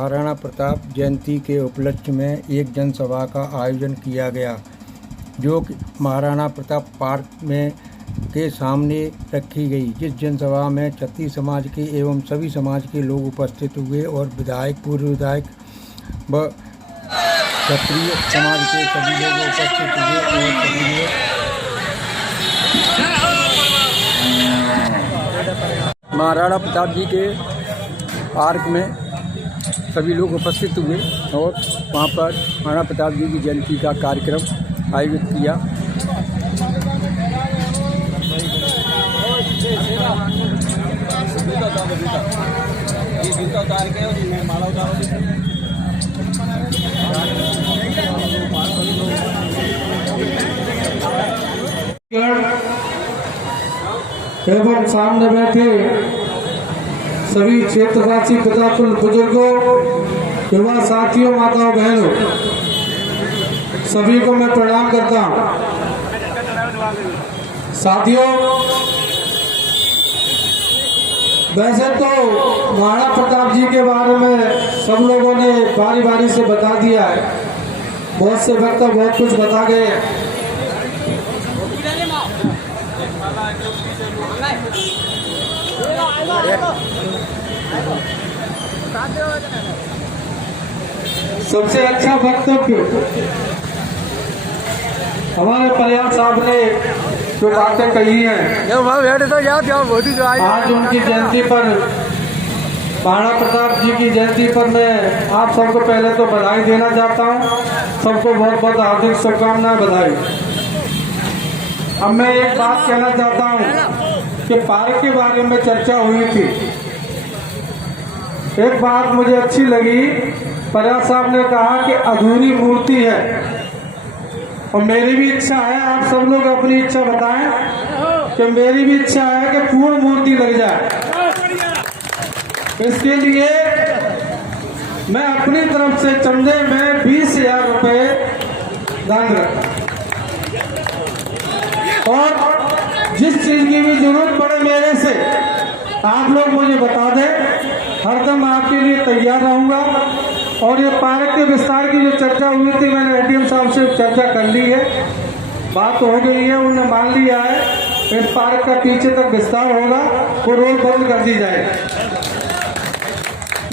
महाराणा प्रताप जयंती के उपलक्ष्य में एक जनसभा का आयोजन किया गया, जो कि महाराणा प्रताप पार्क में के सामने रखी गई। जिस जनसभा में क्षत्रिय समाज के एवं सभी समाज के लोग उपस्थित हुए और विधायक, पूर्व विधायक व क्षत्रिय समाज के सभी लोग उपस्थित हुए और सभी लोग महाराणा प्रताप जी के पार्क में सभी लोग उपस्थित हुए और वहाँ पर महाराणा प्रताप जी की जयंती का कार्यक्रम आयोजित किया। एवं सामने बैठे सभी क्षेत्रवासी पितापुल बुजुर्गों, युवा साथियों, माताओं, बहनों, सभी को मैं प्रणाम करता हूँ। साथियों, वैसे तो महाराणा प्रताप जी के बारे में सब लोगों ने बारी बारी से बता दिया है, बहुत से वक्त बहुत कुछ बता गए हैं। सबसे अच्छा वक्तव्य हमारे परिवार साहब ने जो बातें कही हैं, आज उनकी जयंती पर, महाराणा प्रताप जी की जयंती पर मैं आप सबको पहले तो बधाई देना चाहता हूं। सबको बहुत बहुत हार्दिक शुभकामनाएं, बधाई। अब मैं एक बात कहना चाहता हूं कि पार्क के बारे में चर्चा हुई थी। एक बात मुझे अच्छी लगी, परिवार साहब ने कहा कि अधूरी मूर्ति है, और मेरी भी इच्छा है, आप सब लोग अपनी इच्छा बताएं कि मेरी भी इच्छा है कि पूर्ण मूर्ति लग जाए। इसके लिए मैं अपनी तरफ से चंदे में 20,000 रुपए दान रखा, और जिस चीज की भी जरूरत पड़े मेरे से आप लोग मुझे बता दें, हरदम आपके लिए तैयार रहूंगा। और ये पार्क के विस्तार की जो चर्चा हुई थी, मैंने एडीएम साहब से चर्चा कर ली है, बात हो गई है, उन्होंने मान लिया है। इस पार्क का पीछे तक विस्तार होगा, वो रोड बंद कर दी जाएगी।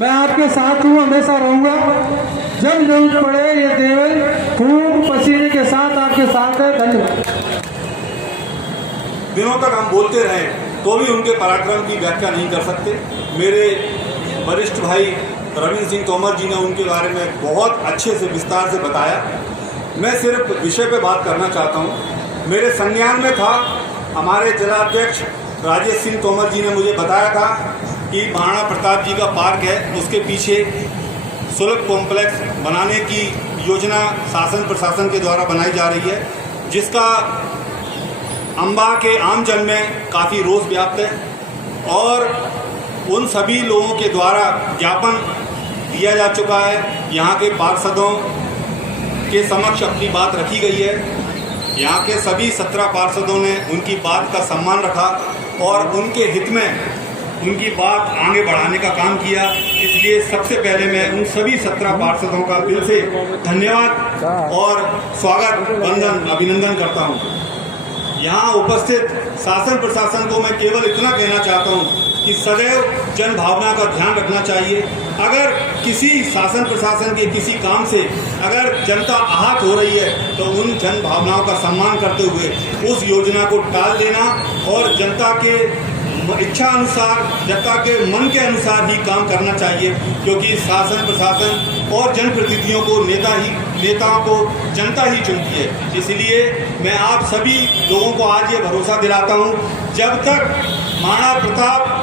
मैं आपके साथ हूँ, हमेशा रहूंगा। जब जरूरत पड़े ये देवल खून पसीने के साथ आपके साथ है। धन्यवाद। दिनों तक हम बोलते रहे तो भी उनके पराक्रम की व्याख्या नहीं कर सकते। मेरे वरिष्ठ भाई रविंद्र सिंह तोमर जी ने उनके बारे में बहुत अच्छे से विस्तार से बताया। मैं सिर्फ विषय पे बात करना चाहता हूँ। मेरे संज्ञान में था, हमारे जिलाध्यक्ष राजेश सिंह तोमर जी ने मुझे बताया था कि महाराणा प्रताप जी का पार्क है, उसके पीछे सुलभ कॉम्प्लेक्स बनाने की योजना शासन प्रशासन के द्वारा बनाई जा रही है, जिसका अम्बा के आम जन में काफ़ी रोष व्याप्त है, और उन सभी लोगों के द्वारा ज्ञापन दिया जा चुका है। यहाँ के पार्षदों के समक्ष अपनी बात रखी गई है। यहाँ के सभी 17 पार्षदों ने उनकी बात का सम्मान रखा और उनके हित में उनकी बात आगे बढ़ाने का काम किया। इसलिए सबसे पहले मैं उन सभी 17 पार्षदों का दिल से धन्यवाद और स्वागत, वंदन, अभिनंदन करता हूँ। यहाँ उपस्थित शासन प्रशासन को मैं केवल इतना कहना चाहता हूँ कि सदैव जन भावना का ध्यान रखना चाहिए। अगर किसी शासन प्रशासन के किसी काम से अगर जनता आहत हो रही है तो उन जन भावनाओं का सम्मान करते हुए उस योजना को टाल देना और जनता के इच्छा अनुसार, जनता के मन के अनुसार ही काम करना चाहिए, क्योंकि शासन प्रशासन और जनप्रतिनिधियों को नेताओं को जनता ही चुनती है। इसलिए मैं आप सभी लोगों को आज ये भरोसा दिलाता हूँ, जब तक महाराणा प्रताप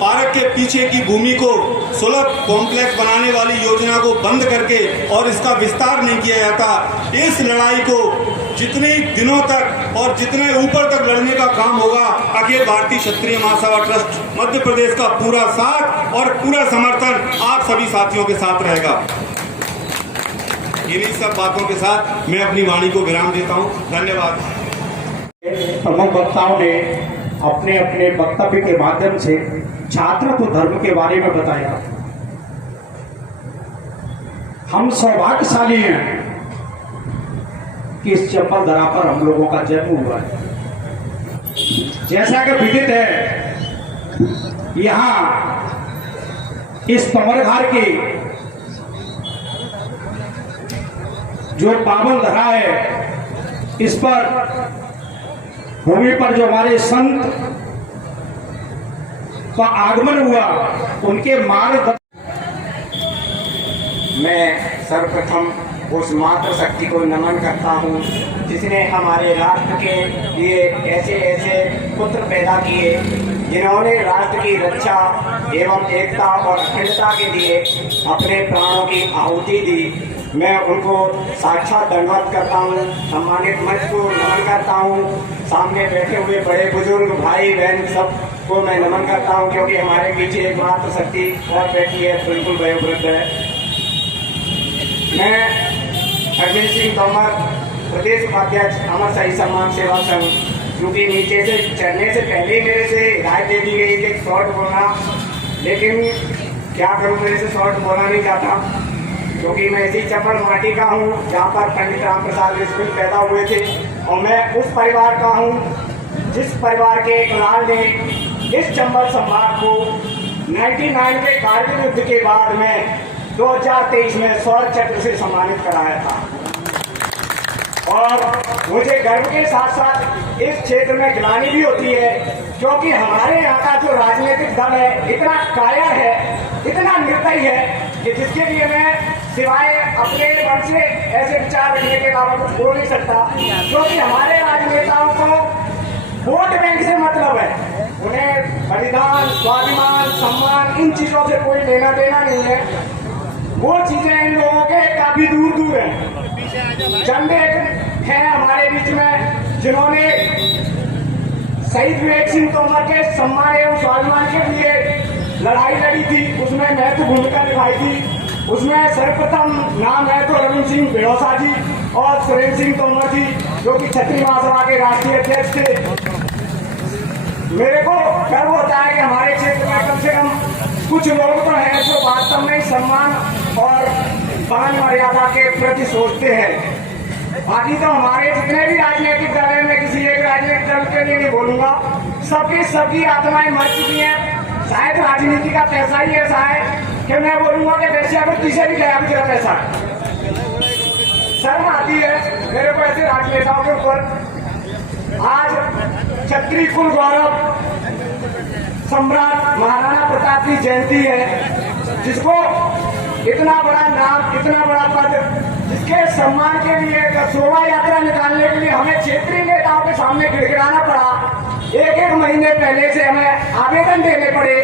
पार्क के पीछे की भूमि को सुलभ कॉम्प्लेक्स बनाने वाली योजना को बंद करके और इसका विस्तार नहीं किया जाता, इस लड़ाई को जितने दिनों तक और जितने ऊपर तक लड़ने का काम होगा, अखिल भारतीय क्षत्रिय महासभा ट्रस्ट मध्य प्रदेश का पूरा साथ और पूरा समर्थन आप सभी साथियों के साथ रहेगा। इन्हीं सब बातों के साथ मैं अपनी वाणी को विराम देता हूँ। धन्यवाद। प्रमुख वक्ताओं ने अपने अपने वक्तव्य के माध्यम से छात्र को धर्म के बारे में बताया। हम सौभाग्यशाली हैं कि इस चंबल धरा पर हम लोगों का जन्म हुआ है। जैसा कि विदित है, यहाँ इस तंवरघाट की जो पावन धरा है, इस पर भूमि पर जो हमारे संत का आगमन हुआ, उनके मार्ग मैं सर्वप्रथम उस मातृ शक्ति को नमन करता हूँ जिसने हमारे राष्ट्र के लिए ऐसे ऐसे पुत्र पैदा किए, जिन्होंने राष्ट्र की रक्षा एवं एकता और अखंडता के लिए अपने प्राणों की आहुति दी। मैं उनको साक्षात दंडवत करता हूँ, सम्मानित मंच को नमन करता हूँ। सामने बैठे हुए बड़े बुजुर्ग भाई बहन सबको मैं नमन करता हूँ, क्योंकि हमारे पीछे एक मातृ शक्ति और बैठी है, बिल्कुल वयोवृद्ध है। मैं अरविंद सिंह तोमर, प्रदेश उपाध्यक्ष अमर शहीद सम्मान सेवा संघ, क्योंकि नीचे से चढ़ने से पहले ही मेरे से हिदायत दे दी गई कि शॉर्ट बोलना, लेकिन क्या करूं, मेरे से शॉर्ट बोलना नहीं चाहता, क्योंकि मैं इसी चंबल माटी का हूं जहां पर पंडित राम प्रसाद बिस्मिल पैदा हुए थे, और मैं उस परिवार का हूं जिस परिवार के एक लाल ने इस चंबल संभाग को 99 के कारगिल युद्ध के बाद में 2023 में शौर्य चक्र से सम्मानित कराया था। और मुझे गर्व के साथ साथ इस क्षेत्र में गिलानी भी होती है, क्योंकि हमारे यहाँ का जो राजनीतिक दल है इतना कायर है, इतना निर्दयी है कि जिसके लिए मैं सिवाय अपने मन से ऐसे विचार रखने के अलावा कुछ बोल नहीं सकता। क्योंकि हमारे राजनेताओं को वोट बैंक से मतलब है, उन्हें बलिदान, स्वाभिमान, सम्मान, इन चीजों से कोई लेना देना नहीं है। वो चीजें इन लोगों के काफी दूर दूर हैं। चंद एक हैं हमारे बीच में जिन्होंने शहीद विवेक सिंह तोमर के सम्मान एवं स्वाभिमान के लिए लड़ाई लड़ी थी, उसमें महत्व भूमिका निभाई थी। उसमें सर्वप्रथम नाम है तो रविंद्र सिंह बेड़ौसा जी और सुरेंद्र सिंह तोमर जी, जो कि क्षत्रिय महासभा के राष्ट्रीय अध्यक्ष थे। मेरे को गर्व होता है कि हमारे क्षेत्र में कम से कम कुछ लोग तो हैं जो वास्तव में सम्मान और मान मर्यादा के प्रति सोचते हैं। बाकी तो हमारे जितने भी राजनीतिक दल हैं, मैं किसी एक राजनीतिक दल के लिए नहीं बोलूंगा, सबकी आत्माएं मर चुकी हैं। शायद राजनीति का पैसा ही ऐसा है कि मैं बोलूंगा कि वैश्यावृत्ति से भी गया मेरा पैसा। शर्म आती है मेरे को ऐसे राजनेताओं के ऊपर। आज क्षत्रिय कुल गौरव सम्राट महाराणा प्रताप की जयंती है, जिसको इतना बड़ा नाम, इतना बड़ा पद, जिसके सम्मान के लिए शोभा यात्रा निकालने के लिए हमें क्षेत्रीय नेताओं के सामने गिड़गिड़ाना पड़ा। एक महीने पहले से हमें आवेदन देने पड़े,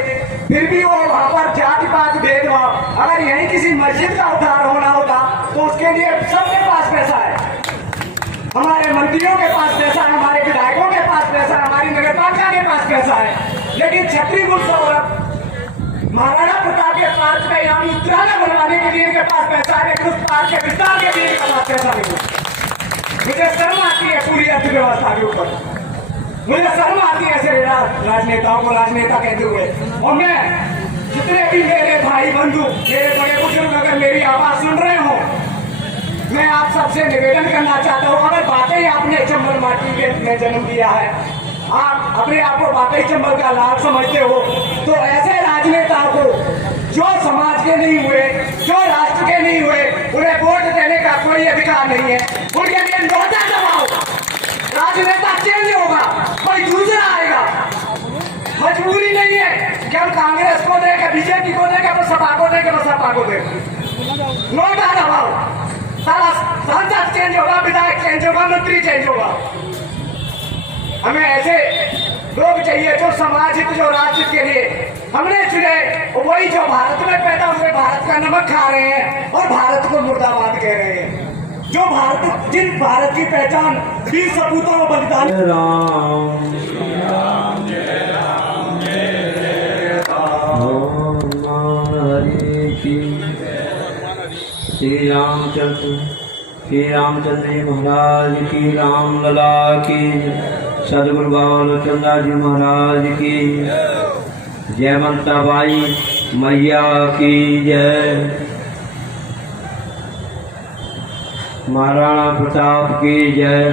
फिर भी वो वहां पर जाति पात भेदभाव। अगर यही किसी मस्जिद का उद्धार होना होता तो उसके लिए सबके पास पैसा है, हमारे मंत्रियों के पास पैसा है, हमारे विधायकों के पास पैसा है, हमारी नगरपालिका के पास पैसा है। लेकिन क्षत्रिय कुल गौरव महाराणा प्रताप के पार्क का यहाँ उत्तराना बनवाने के लिए इनके पास पैसा है, लेकिन उस पार्क के विस्तार के लिए इनके पास पैसा नहीं। मुझे शर्म आती है पूरी अर्थव्यवस्था के ऊपर, मुझे शर्म आती है ऐसे राजनेताओं को राजनेता कहते हुए। और मैं जितने भी मेरे भाई बंधु, मेरे बड़े बुजुर्ग अगर मेरी आवाज सुन रहे हो, मैं आप सबसे निवेदन करना चाहता हूँ, अगर वाकई आपने चंबल माटी में जन्म लिया है, आप अपने आप को वाकई चंबल का लाल समझते हो, तो ऐसे राजनेताओं को जो समाज के नहीं हुए, जो राष्ट्र के नहीं हुए, उन्हें वोट देने का कोई अधिकार नहीं है। उनके लिए नोटा दबाओ, राजनेता चेंज होगा, कोई दूसरा आएगा। मजबूरी नहीं है कि हम कांग्रेस को देगा, बीजेपी को देगा, तो सपा को देगा, तो सपा को देगा। नोटा दबाओ, सारा सांसद चेंज होगा, विधायक चेंज होगा, मंत्री चेंज होगा। हमें ऐसे लोग चाहिए जो समाज हित, जो राष्ट्र के लिए हमने चुने, वही जो भारत में पैदा हुए, भारत का नमक खा रहे हैं और भारत को मुर्दाबाद कह रहे हैं। जो भारत, जिन भारत की पहचान वीर सपूतों को बलिदान। राम श्री रामचंद्र जी महाराज की, रामलला की, सदगुरु बालचंद्र जी महाराज की, जयवंता बाई मैया की जय। महाराणा प्रताप की जय।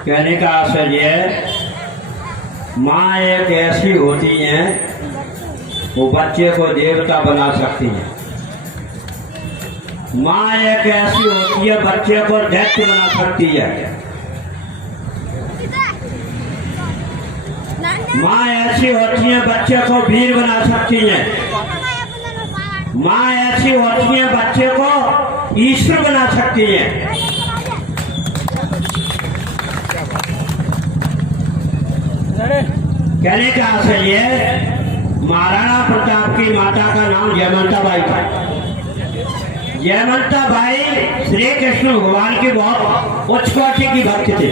कहने का आशय यह है, माँ एक ऐसी होती है वो बच्चे को देवता बना सकती है। माँ एक ऐसी होती है बच्चे को दैत्य बना सकती है। माँ ऐसी होती है बच्चे को वीर बना सकती है। माँ ऐसी होती है बच्चे को ईश्वर बना सकती है। कहने का आशय ये, महाराणा प्रताप की माता का नाम जयवंता बाई था। जयवंता बाई श्री कृष्ण भगवान की बहुत उच्च कोटि की भक्त थी।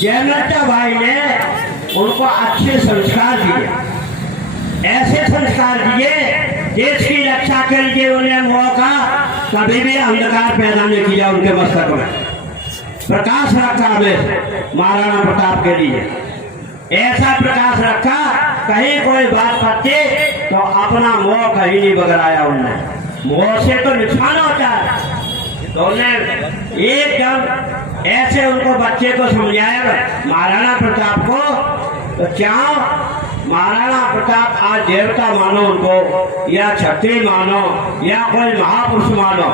जयवंता बाई ने उनको अच्छे संस्कार दिए, ऐसे संस्कार दिए देश की रक्षा के लिए उन्हें मौका कभी भी अंधकार पैदा नहीं किया उनके मस्तक में, प्रकाश रखा हमें महाराणा प्रताप के लिए। ऐसा प्रकाश रखा कहीं कोई बात करते तो अपना मोह कहीं नहीं बगड़ाया उनने। मोह से तो नुकसान होता है, तो उन्हें एकदम ऐसे उनको बच्चे को समझाया महाराणा प्रताप को। तो चाहो महाराणा प्रताप आज देवता मानो उनको, या क्षत्रिय मानो, या कोई महापुरुष मानो,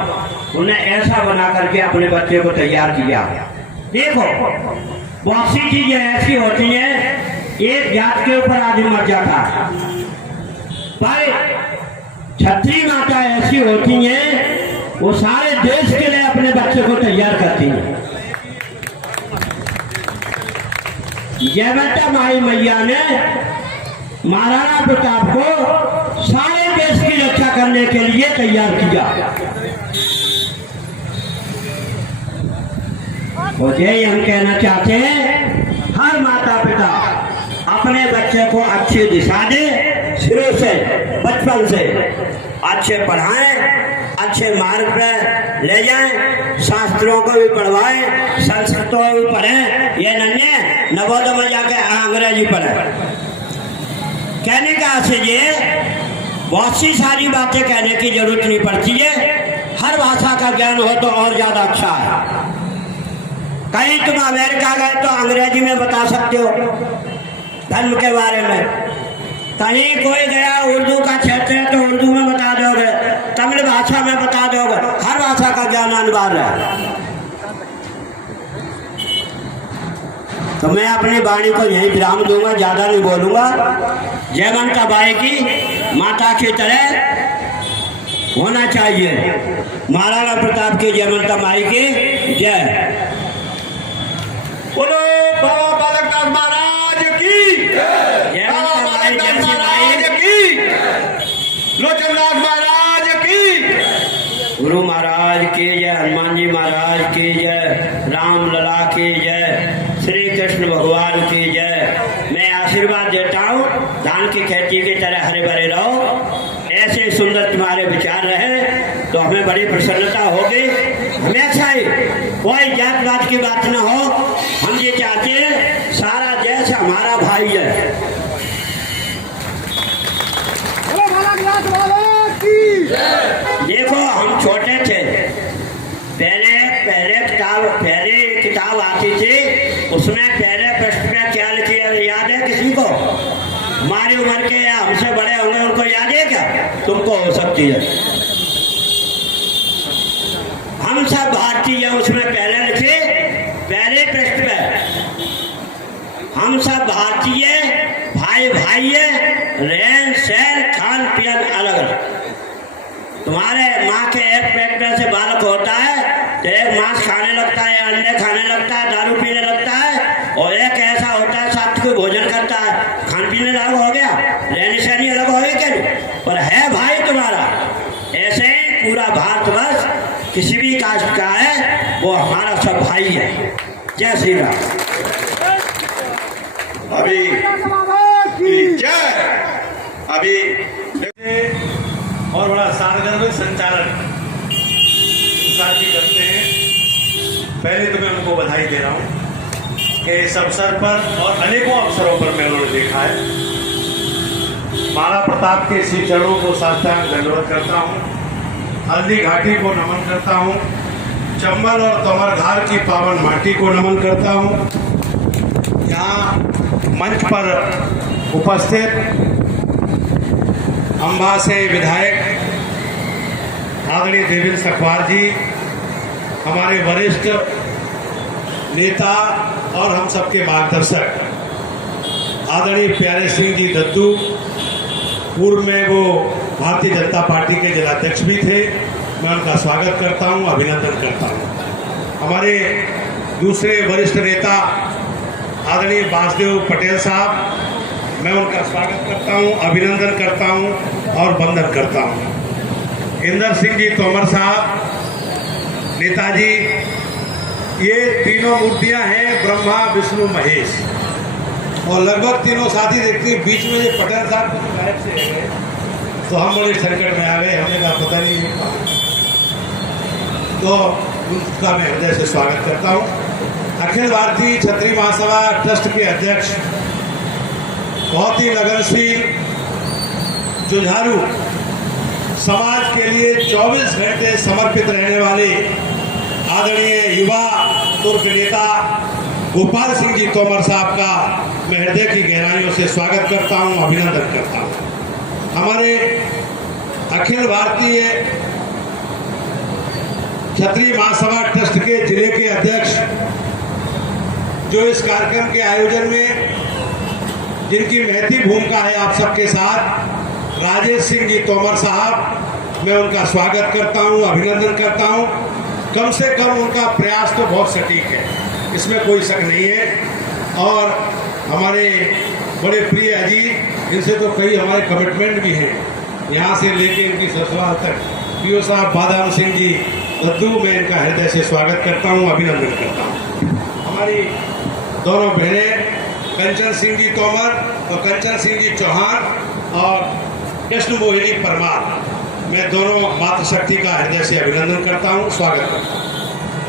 उन्हें ऐसा बना करके अपने बच्चे को तैयार किया। देखो बहुत सी चीजें ऐसी होती हैं, एक जात के ऊपर आदमी मर जाता है, पर क्षत्रिय माता ऐसी होती हैं वो सारे देश के लिए अपने बच्चे को तैयार करती हैं। जयवंता माई मैया ने महाराणा प्रताप को सारे देश की रक्षा करने के लिए तैयार किया। और यही हम कहना चाहते हैं, हर माता पिता अपने बच्चे को अच्छी दिशा दे, शुरू से बचपन से अच्छे पढ़ाएं, अच्छे मार्ग पर ले जाएं, शास्त्रों को भी पढ़वाएं, संस्कृत को भी पढ़ें। ये नन्हे नवोदय में जाके अंग्रेजी पढ़ें। कहने का आशय ये, बहुत सी सारी बातें कहने की जरूरत नहीं पड़ती है, हर भाषा का ज्ञान हो तो और ज्यादा अच्छा है। कहीं तुम अमेरिका गए तो अंग्रेजी में बता सकते हो धर्म के बारे में, कहीं कोई गया उर्दू का क्षेत्र है तो उर्दू में बता दोगे, तमिल भाषा में बता दोगे, हर भाषा का ज्ञान अनिवार्य है। तो मैं अपनी वाणी को यही विराम दूंगा, ज्यादा नहीं बोलूंगा। जयवंता बाई की माता की तरह होना चाहिए। महाराणा प्रताप की जयवंता माई की जय। बोलो बाबा बालकनाथ महाराज की, बाबा बालकनाथ महाराज की, लोचननाथ महाराज की, गुरु महाराज की जय, हनुमान जी महाराज की जय, राम लला की जय, श्री कृष्ण भगवान की जय। मैं आशीर्वाद देता हूँ, धान की खेती की तरह हरे भरे रहो, ऐसे सुंदर तुम्हारे विचार रहे तो हमें बड़ी प्रसन्नता होगी। हमेशा ही कोई जात पात की बात न हो, हम ये चाहते हैं सारा देश हमारा भाई है। देखो हम छोटे थे, पहले किताब आती थी, उसमें पहले पृष्ठ में क्या लिखा याद है किसी को? हमारी उम्र के या हमसे बड़े होंगे उनको याद है क्या? तुमको हो सकती है। हम सब भारतीय हैं, उसमें पहले लिखे पहले पृष्ठ पे, हम सब भारतीय भाई भाई है, रहन सहन खान पीन अलग अलग। तुम्हारे माँ के एक पेट में से बालक होता है तो एक मांस खाने लगता है, अंडे खाने लगता है, दारू पीने लगता है, और एक ऐसा होता है साथ को भोजन करता है, खान पीने अलग हो गया, रहनी सहनी अलग हो गई, क्या पर है भाई तुम्हारा। ऐसे ही पूरा भारतवर्ष किसी भी कास्ट का है वो हमारा सब भाई है। जय श्री राम। अभी और बड़ा सार्वजनिक संचालन साथी करते हैं। पहले तो मैं उनको बधाई दे रहा हूँ कि इस अवसर पर और अनेकों अवसरों पर मैं उन्होंने देखा है महाराणा प्रताप के श्री चरणों को साष्टांग दंडवत करता हूँ, हल्दी घाटी को नमन करता हूँ, चंबल और तमरघार की पावन माटी को नमन करता हूँ। यहाँ मंच पर उपस्थित अम्बा से विधायक आदरणीय देवेंद्र सखवार जी, हमारे वरिष्ठ नेता और हम सबके मार्गदर्शक आदरणीय प्यारे सिंह जी दद्दू, पूर्व में वो भारतीय जनता पार्टी के जिलाध्यक्ष भी थे, मैं उनका स्वागत करता हूं, अभिनंदन करता हूं। हमारे दूसरे वरिष्ठ नेता आदरणीय वासुदेव पटेल साहब, मैं उनका स्वागत करता हूं, अभिनंदन करता हूं और वंदन करता हूं। इंदर सिंह जी तोमर साहब, नेताजी, ये तीनों मूर्तियां हैं ब्रह्मा विष्णु महेश, और लगभग तीनों साथी देखते हैं बीच में ये पटेल साहब कुछ गायब से गए, तो हम बड़े संकट में आ गए, हमने कहा पता नहीं तो उनका मैं हृदय से स्वागत करता हूँ। अखिल भारतीय क्षत्रिय महासभा ट्रस्ट के अध्यक्ष, बहुत ही लगनशील, जुझारू, समाज के लिए 24 घंटे समर्पित रहने वाले आदरणीय युवा तुर्क नेता गोपाल सिंह जी तोमर साहब का मैं हृदय की गहराइयों से स्वागत करता हूं, अभिनंदन करता हूं। हमारे अखिल भारतीय क्षत्रिय महासभा ट्रस्ट के जिले के अध्यक्ष, जो इस कार्यक्रम के आयोजन में जिनकी महती भूमिका है आप सबके साथ, राजेश सिंह जी तोमर साहब, मैं उनका स्वागत करता हूं, अभिनंदन करता हूं। कम से कम उनका प्रयास तो बहुत सटीक है, इसमें कोई शक नहीं है। और हमारे बड़े प्रिय अजीत, इनसे तो कई हमारे कमिटमेंट भी हैं, यहाँ से लेके इनकी ससुराल तक, पीओ साहब बादाम सिंह जी दद्दू, मैं इनका हृदय से स्वागत करता हूँ, अभिनंदन करता हूँ। हमारी दोनों बहनें कंचन सिंह जी तोमर और कंचन सिंह जी चौहान और कृष्ण मोहिनी परमार, मैं दोनों मातृशक्ति का हृदय से अभिनंदन करता हूँ, स्वागत करता हूँ।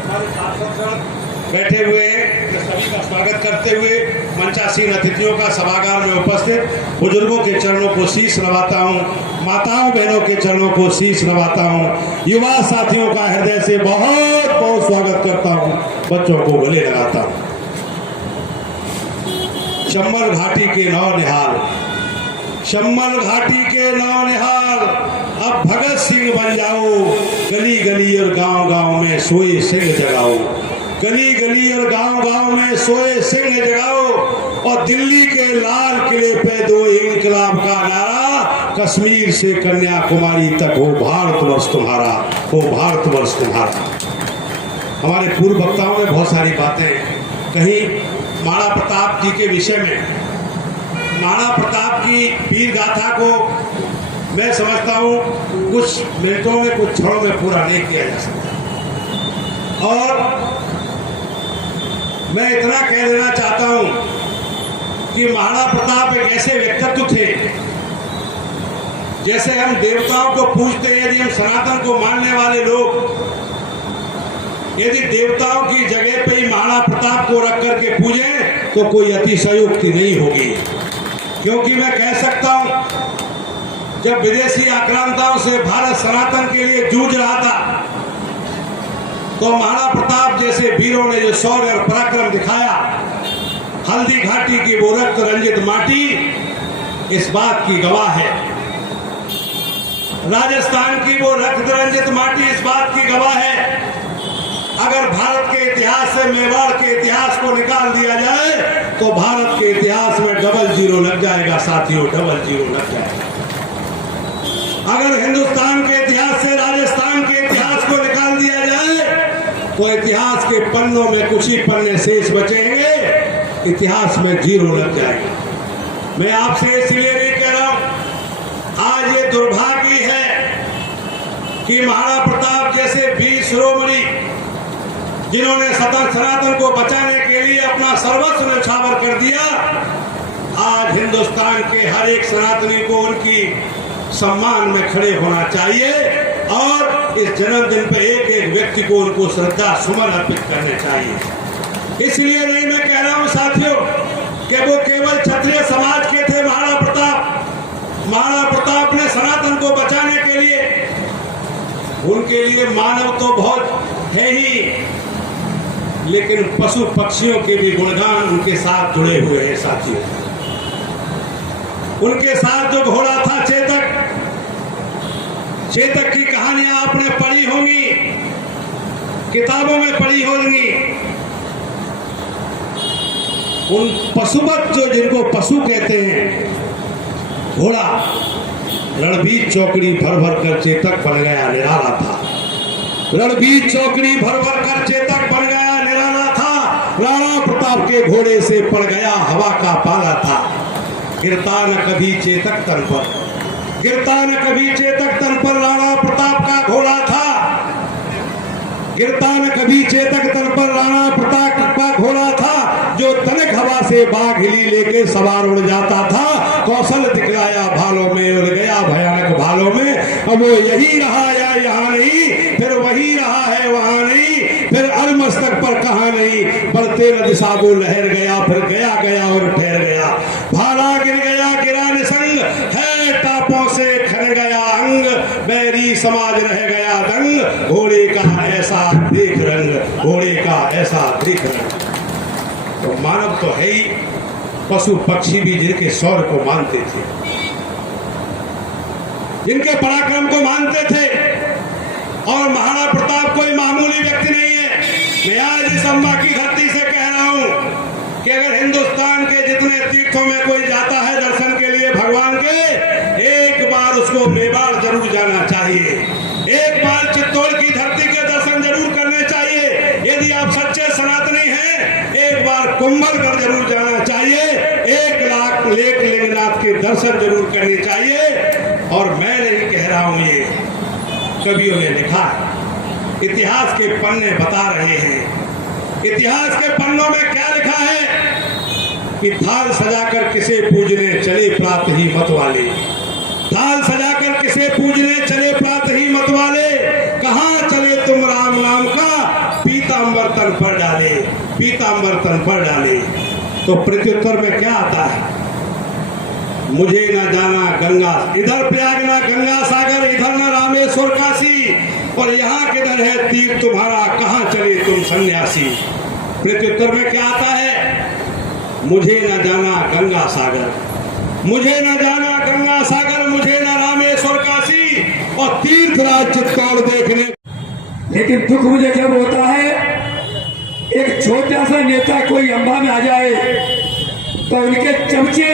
हमारे सांसद बैठे हुए हैं, मैं सभी का स्वागत करते हुए मंचासीन अतिथियों का सभागार में उपस्थित बुजुर्गों के चरणों को शीश नवाता हूँ, माताओं बहनों के चरणों को शीश नवाता हूँ, युवा साथियों का हृदय से बहुत बहुत स्वागत करता हूँ, बच्चों को गले लगाता हूँ। चंबल घाटी के नौ निहाल, चंबल घाटी के नौ निहाल, अब भगत सिंह बन जाओ, गली गली और गांव गांव में सोए सिंह जगाओ, गली गली और गांव गांव में सोए सिंह जगाओ, और दिल्ली के लाल किले पे दो इंकलाब का नारा, कश्मीर से कन्याकुमारी तक हो भारतवर्ष तुम्हारा, हो भारतवर्ष तुम्हारा। हमारे पूर्व वक्ताओं ने बहुत सारी बातें कही महाराणा प्रताप जी के विषय में। महाराणा प्रताप की वीर गाथा को मैं समझता हूँ कुछ मिनटों में, कुछ क्षणों में पूरा नहीं किया जा सकता। और मैं इतना कह देना चाहता हूँ कि महाराणा प्रताप एक ऐसे व्यक्तित्व थे, जैसे हम देवताओं को पूजते हैं, यदि हम सनातन को मानने वाले लोग यदि देवताओं की जगह पे ही महाराणा प्रताप को रख करके पूजें तो कोई अतिशयोक्ति नहीं होगी। क्योंकि मैं कह सकता हूं, जब विदेशी आक्रांताओं से भारत सनातन के लिए जूझ रहा था, तो महाराणा प्रताप जैसे वीरों ने जो शौर्य और पराक्रम दिखाया, हल्दी घाटी की वो रक्त रंजित माटी इस बात की गवाह है, राजस्थान की वो रक्त रंजित माटी इस बात की गवाह है। अगर भारत के इतिहास से मेवाड़ के इतिहास को निकाल दिया जाए तो भारत के इतिहास में डबल जीरो लग जाएगा साथियों, डबल जीरो लग जाएगा। अगर हिंदुस्तान के इतिहास से राजस्थान के इतिहास को निकाल दिया जाए तो इतिहास के पन्नों में कुछ ही पन्ने शेष बचेंगे, इतिहास में जीरो लग जाएगा। मैं आपसे इसलिए नहीं कह रहा हूं, आज ये दुर्भाग्य है कि महाराणा प्रताप जैसे वीर शिरोमणि, जिन्होंने सनातन को बचाने के लिए अपना सर्वस्व न्यौछावर कर दिया, आज हिंदुस्तान के हर एक सनातनी को उनकी सम्मान में खड़े होना चाहिए और इस जन्मदिन पर एक एक व्यक्ति को उनको श्रद्धा सुमन अर्पित करने चाहिए। इसलिए नहीं मैं कह रहा हूं साथियों कि वो केवल क्षत्रिय समाज के थे महाराणा प्रताप। महाराणा प्रताप ने सनातन को बचाने के लिए, उनके लिए मानव तो बहुत है ही, लेकिन पशु पक्षियों के भी गुणगान उनके साथ जुड़े हुए हैं साथियों। उनके साथ जो घोड़ा था चेतक, चेतक की कहानियां आपने पढ़ी होंगी, किताबों में पढ़ी होंगी। उन पशुपत जो जिनको पशु कहते हैं, घोड़ा रणभीर चौकड़ी भर भर कर चेतक बन गया, निराला था। रणभीर चौकड़ी भर भर कर चेतक बन गया, निराला था। राणा प्रताप के घोड़े से पड़ गया हवा का पाला था। गिरता न कभी चेतक तन पर, गिरता न कभी चेतक तन पर राणा प्रताप का घोड़ा था। गिरता न कभी चेतक तन पर राणा प्रताप का घोड़ा था, जो तनिक हवा से बाघ हिली लेके सवार उड़ जाता था। कौशल दिखलाया भालों में, उड़ गया भयानक भालों में। अब वो यही रहा या यहाँ नहीं, फिर वही रहा है वहां नहीं, फिर अलमस्तक पर कहा नहीं। बढ़ते न दिशा वो लहर गया, फिर गया गया और ठहर गया। भाला गिर गया गिरा निसंग, है टापों से खर गया अंग। बैरी समाज रह गया दंग, घोड़े का ऐसा देख रंग, घोड़े का ऐसा देख रंग। तो मानव तो है ही, पशु पक्षी भी जिनके शौर्य को मानते थे, जिनके पराक्रम को मानते थे। और महाराणा प्रताप कोई मामूली व्यक्ति नहीं है। मैं आज इस अम्बा की धरती से कह रहा हूं कि अगर हिंदुस्तान के जितने तीर्थों में कोई जाता है दर्शन के लिए भगवान के, एक बार उसको मेवाड़ जरूर जाना चाहिए, एक बार चित्तौड़ की धरती के दर्शन जरूर करने चाहिए। यदि आप सच्चे सनातनी हैं, एक बार कुंभलगढ़ जरूर जाना चाहिए, 1 लाख लेक लिंगनाथ के दर्शन जरूर करने चाहिए। और मैं नहीं कह रहा हूं, ये कवियों ने लिखा है, इतिहास के पन्ने बता रहे हैं। इतिहास के पन्नों में क्या लिखा है कि थाल सजाकर किसे पूजने चले प्रात ही मत वाले, थाल सजाकर किसे पूजने चले प्रात ही मत वाले। कहां चले तुम राम नाम का, पीतांबर तन पर डाले, पीतांबर तन पर डाले। तो प्रत्युत्तर में क्या आता है, मुझे न जाना गंगा, इधर प्रयाग ना गंगा सागर, इधर न रामेश्वर काशी, और यहाँ किधर है तीर तुम्हारा, कहां चले तुम सन्यासी। प्रत्युत्तर में क्या आता है, मुझे न जाना गंगा सागर, मुझे न जाना गंगा सागर, मुझे न रामेश्वर काशी, और तीर्थराज चित्तौड़ देखने। लेकिन दुख मुझे जब होता है, एक छोटा सा नेता कोई अम्बा में आ जाए तो उनके चमचे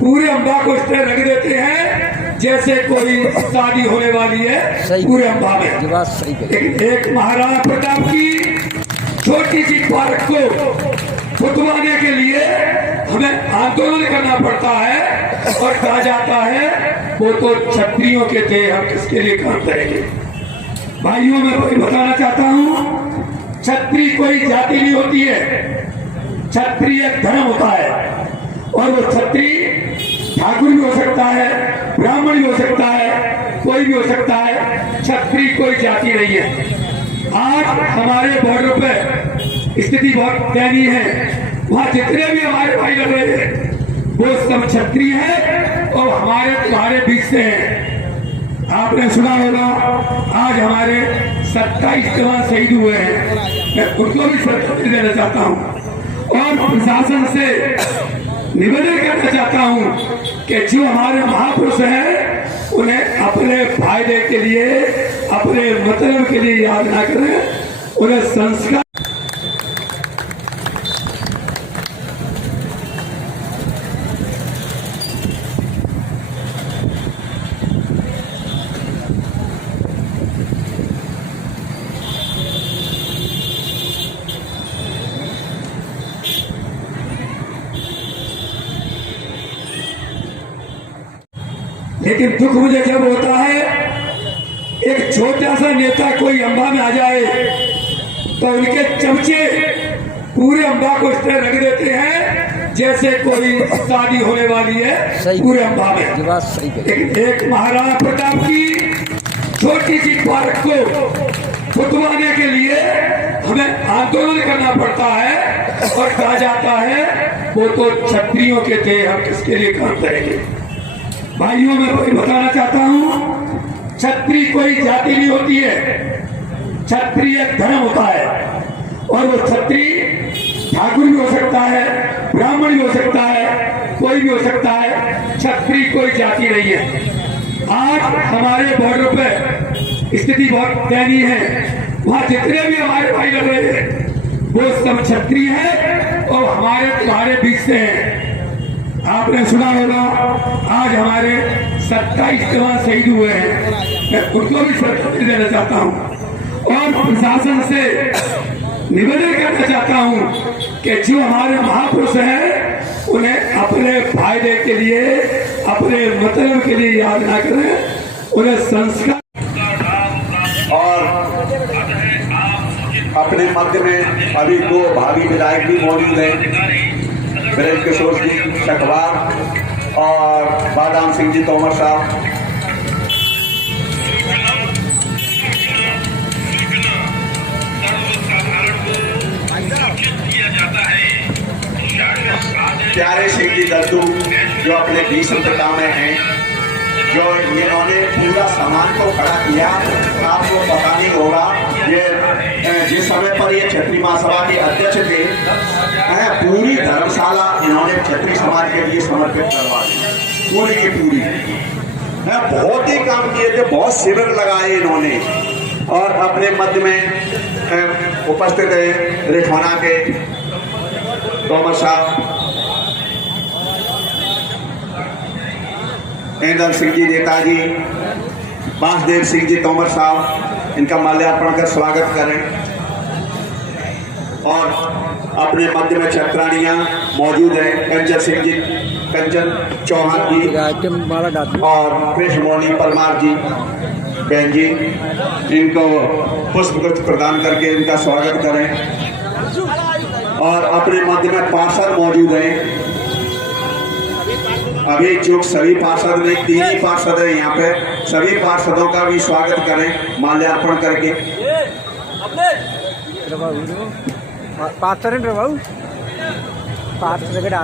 पूरे अम्बा को इस तरह रख देते हैं जैसे कोई शादी होने वाली है पूरे अम्बा में। लेकिन एक महाराणा प्रताप की छोटी सी पार्क को फुटवाने के लिए हमें आंदोलन करना पड़ता है, और कहा जाता है वो तो क्षत्रियों के थे, हम किसके लिए काम करेंगे। भाइयों मैं कोई बताना चाहता हूँ, क्षत्रिय कोई जाति नहीं होती है, क्षत्रिय एक धर्म होता है। और वो क्षत्रिय ठाकुर भी हो सकता है, ब्राह्मण भी हो सकता है, कोई भी हो सकता है, क्षत्रिय कोई जाति नहीं है। आज हमारे बॉर्डर पे स्थिति बहुत दयनीय है, वहाँ जितने भी हमारे भाई लग रहे हैं वो सब क्षत्रिय है और हमारे तुम्हारे बीच से है। आपने सुना होगा आज हमारे 27 जवान शहीद हुए हैं, मैं उनको भी श्रद्धांजलि देना चाहता हूँ और प्रशासन से निवेदन करना चाहता हूँ कि जो हमारे महापुरुष हैं उन्हें अपने फायदे के लिए, अपने मतलब के लिए याद ना करें, उन्हें संस्कार। लेकिन दुख मुझे जब होता है, एक छोटा सा नेता कोई अम्बा में आ जाए तो उनके चमचे पूरे अम्बा को इस तरह रख देते हैं जैसे कोई शादी होने वाली है पूरे अम्बा में। लेकिन एक महाराणा प्रताप की छोटी सी पार्क को फुटवाने के लिए हमें आंदोलन करना पड़ता है, और कहा जाता है वो तो क्षत्रियों के थे, हम किसके लिए काम करेंगे। भाइयों मैं बताना चाहता हूं, छत्री कोई जाति नहीं होती है, छत्री एक धर्म होता है। और वो छत्री ठाकुर भी हो सकता है, ब्राह्मण भी हो सकता है, कोई भी हो सकता है। छत्री कोई जाति नहीं है। आज हमारे बॉर्डर पे स्थिति बहुत दयनीय है। वहां जितने भी हमारे भाई लग रहे हैं वो सब क्षत्रिय है और हमारे तुम्हारे बीच से हैं। आपने सुना होगा आज हमारे 27 जवान शहीद हुए हैं। मैं उनको भी श्रद्धांजलि देना चाहता हूं और प्रशासन से निवेदन करना चाहता हूं कि जो हमारे महापुरुष हैं उन्हें अपने फायदे के लिए, अपने मतलब के लिए याद ना करें, उन्हें संस्कार। और अपने मध्य में अभी 2 भावी विधायक भी मौजूद हैं, ब्रज किशोर जी चकवार और बादाम सिंह जी तोमर साहब। प्यारे सिंह जी दद्दू जो अपने 20 पिता में हैं, जो इन्होंने पूरा सामान को खड़ा किया। आपको पता नहीं होगा, ये जिस समय पर ये क्षत्रिय महासभा के अध्यक्ष थे, पूरी धर्मशाला इन्होंने क्षत्रिय समाज के लिए समर्पित करवा दी, पूरी की पूरी। बहुत ही काम किए थे, बहुत शिविर लगाए इन्होंने। और अपने मध्य में उपस्थित है रिठौना के तोमर साहब, इंदर सिंह जी नेताजी, बासदेव सिंह जी तोमर साहब, इनका माल्यार्पण कर स्वागत करें। और अपने मध्य में छत्रानियां मौजूद हैं, कंचन सिंह जी, कंचन चौहान जी और कृष्णमोहनी परमार जी, बहन जी, इनको पुष्पगुच्छ प्रदान करके इनका स्वागत करें। और अपने मध्य में पार्षद मौजूद हैं, अभी जो सभी पार्षद नहीं, 3 ही पार्षद है यहाँ पे, सभी पार्षदों का भी स्वागत करें माल्यार्पण करके। पार्षद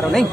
नहीं।